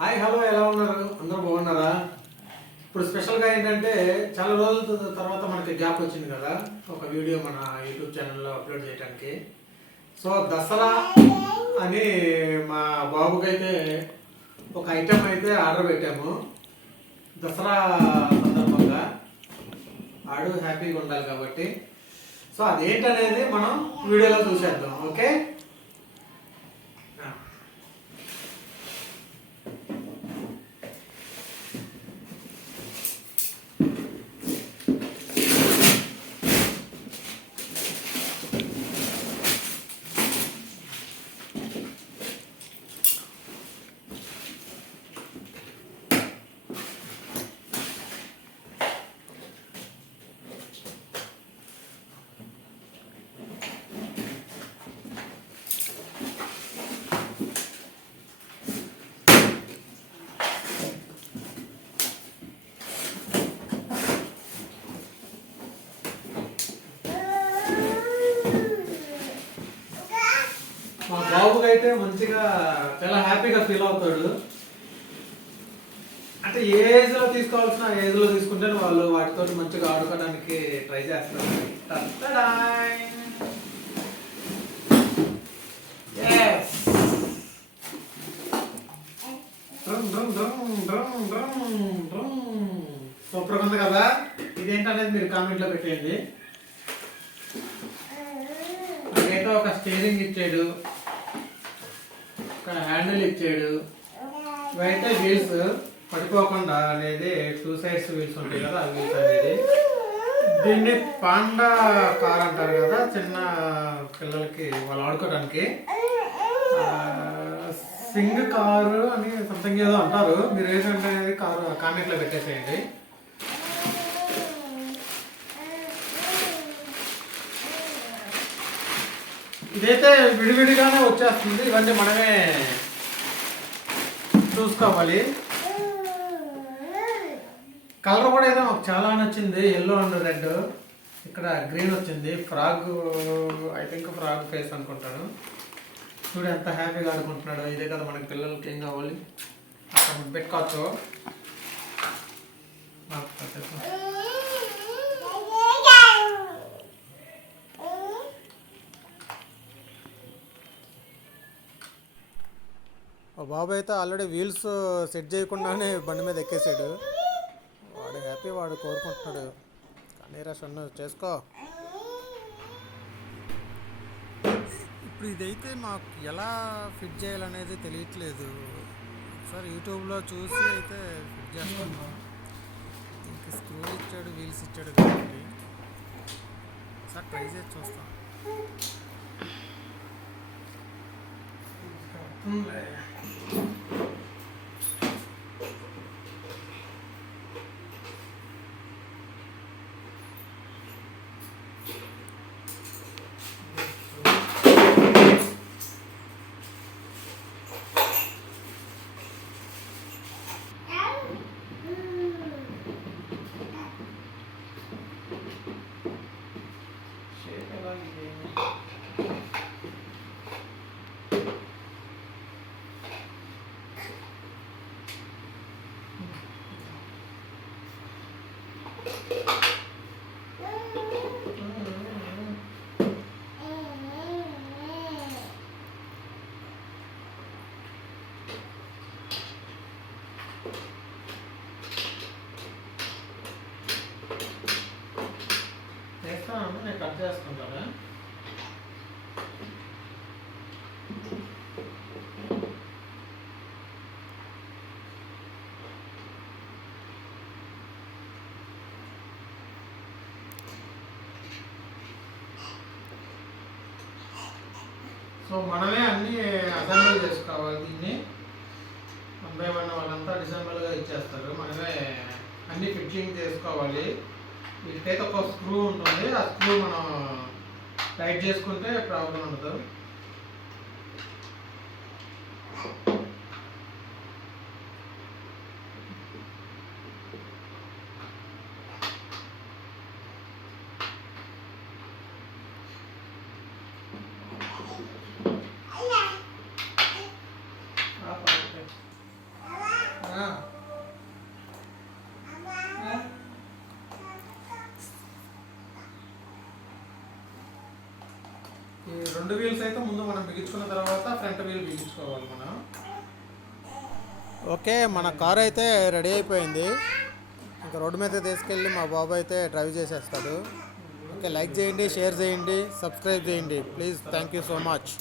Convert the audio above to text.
Hi hello ఎలా ఉన్నారు? అందరూ బాగున్నారా? ఇప్పుడు స్పెషల్గా ఏంటంటే చాలా రోజుల తర్వాత మనకి గ్యాప్ వచ్చింది కదా ఒక వీడియో మన యూట్యూబ్ ఛానల్లో అప్లోడ్ చేయడానికి. సో దసరా అని మా బాబుకైతే ఒక ఐటెం అయితే ఆర్డర్ పెట్టాము. దసరా సందర్భంగా ఆడు హ్యాపీగా ఉండాలి కాబట్టి. సో అదేంటనేది మనం వీడియోలో చూసేద్దాం. ఓకే, మా బాబుకి అయితే మంచిగా చాలా హ్యాపీగా ఫీల్ అవుతాడు. అంటే ఏ ఏజ్ లో తీసుకోవాల్సిన ఏజ్ లో తీసుకుంటే వాళ్ళు వాటితో మంచిగా ఆడుకోవడానికి ట్రై చేస్తారు. సూపర్గా ఉంది కదా. ఇదేంటనేది మీరు కామెంట్ లో పెట్టేయండి. నాకైతే ఒక స్టీరింగ్ ఇచ్చాడు, ఒక హ్యాండిల్ ఇచ్చాడు, ఇవైతే వీల్స్ పడిపోకుండా అనేది 2 సైడ్స్ వీల్స్ ఉంటాయి కదా, ఆ వీల్స్ అనేది. దీన్ని పాండా కార్ అంటారు కదా, చిన్న పిల్లలకి వాళ్ళు ఆడుకోవడానికి. సింగ్ కారు అని సంథింగ్ ఏదో అంటారు. మీరు ఏంటంటే కారు కామెంట్లో పెట్టేసేయండి. ఇదైతే విడివిడిగానే వచ్చేస్తుంది. ఇవన్నీ మనమే చూసుకోవాలి. కలర్ కూడా ఏదో మాకు చాలా నచ్చింది. ఎల్లో అండ్ రెడ్, ఇక్కడ గ్రీన్ వచ్చింది. Frog, I think frog face అనుకుంటాను. చూడు ఎంత హ్యాపీగా ఆడుకుంటున్నాడు. ఇదే కదా మనకి పిల్లలకి ఏం కావాలి అక్కడ పెట్టుకోవచ్చు. బాబు అయితే ఆల్రెడీ వీల్స్ సెట్ చేయకుండానే బండి మీద ఎక్కేసాడు. వాడు హ్యాపీ, వాడు కోరుకుంటున్నాడు. కానీ రషన్ చేసుకో. ఇప్పుడు ఇదైతే మాకు ఎలా ఫిట్ చేయాలనేది తెలియట్లేదు. ఒకసారి యూట్యూబ్లో చూసి అయితే ఫిట్ చేస్తున్నాం. దీనికి స్క్రూ ఇచ్చాడు, వీల్స్ ఇచ్చాడు కాబట్టి ఒకసారి ట్రై చేసి చూస్తాం. నేను కట్ చేసుకుంటాను. సో మనమే అన్ని అసెంబుల్ చేసుకోవాలి. దీన్ని 1 వాళ్ళంతా డిసెంబర్గా ఇచ్చేస్తారు. మనమే అన్ని ఫిట్టింగ్ చేసుకోవాలి. వీటికైతే ఒక స్క్రూ ఉంటుంది. ఆ స్క్రూ మనం టైట్ చేసుకుంటే ప్రాబ్లం ఉండదు. రెండు వీల్స్ అయితే ముందు మనం బిగించుకున్న తర్వాత ఫ్రంట్ వీల్ బిగించుకోవాలి మనం. ఓకే, మన కార్ అయితే రెడీ అయిపోయింది. ఇంకా రోడ్డు మీద తీసుకెళ్ళి మా బాబు అయితే డ్రైవ్ చేసేస్తాడు. ఓకే, లైక్ చేయండి, షేర్ చేయండి, సబ్స్క్రైబ్ చేయండి please. Thank you so much.